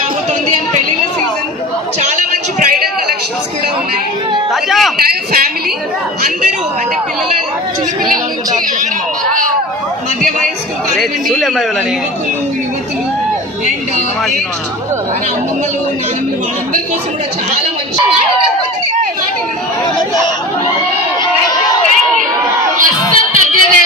రాబోతోంది అండ్ పెళ్లిళ్ళ సీజన్ చాలా మంచి బ్రైడల్ కలెక్షన్స్ కూడా ఉన్నాయి. ఫ్యామిలీ అందరూ అంటే చిన్నపిల్లల నుంచి మధ్య వయస్సు యువకులు యువతులు అండ్ అమ్మమ్మలు నాన్నమ్మలు వాళ్ళందరి కోసం కూడా చాలా మంచి అస్సలు తగ్గేదే.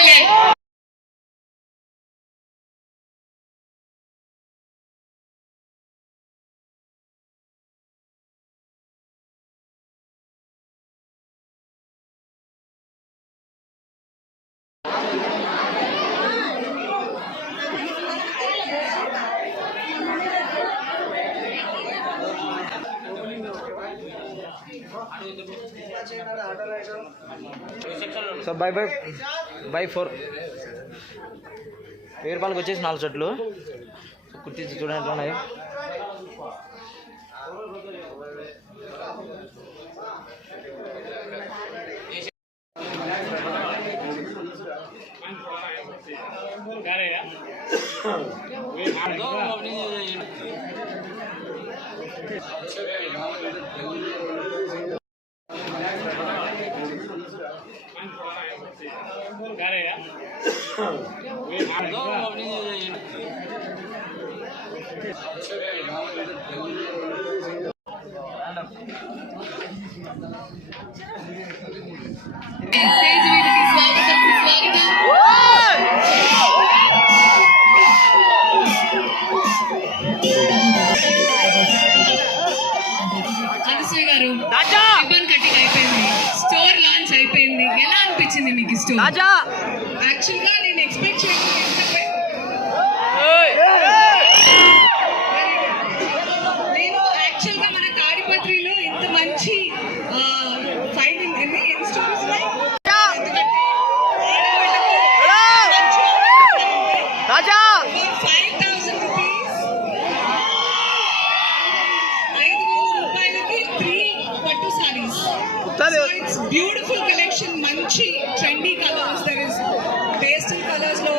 సో బై 4 రూపాయలకి వచ్చేసి 4 షర్ట్లు కుర్తీ చూడండి ఎట్లా ఉన్నాయి. అనసూయ గారు రిబ్బన్ కటింగ్ అయిపోయింది, స్టోర్ లాంచ్ అయిపోయింది. ఎలా అనిపించింది మీకు స్టోర్? యాక్చువల్గా నేను ఎక్స్పెక్ట్ చేయలేదు. నేను యాక్చువల్గా మన తాడిపత్రిలో ఇంత మంచి ఫైటింగ్ అన్ని స్టోరీస్ 5,000 రూపీస్ 5,000 రూపాయలకి 3 పట్టు సారీస్. బ్యూటిఫుల్ కలెక్షన్, మంచి trendy colours, there is pastel colours లో